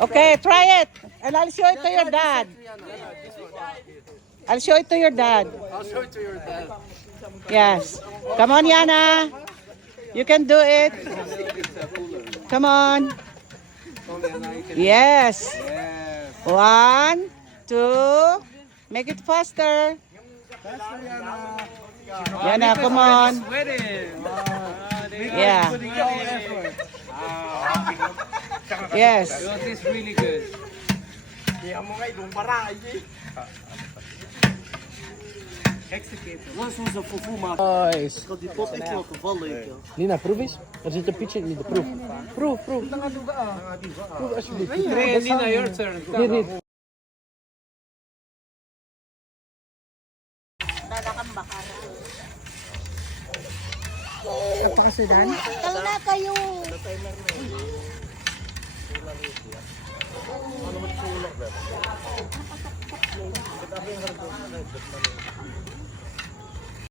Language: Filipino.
Okay, try it. And I'll show it to your dad. I'll show it to your dad. I'll show it to your dad. Yes. Come on, Yana. You can do it. Come on. Yes. 1, 2. Make it faster. Yana, come on. Yeah. Yes. Yours is really good. Nice. Nina, proef eens. Er zit een pitje in de proef. Proef. Proef alsjeblieft. Nina, your turn. Hier. Tal na kayo.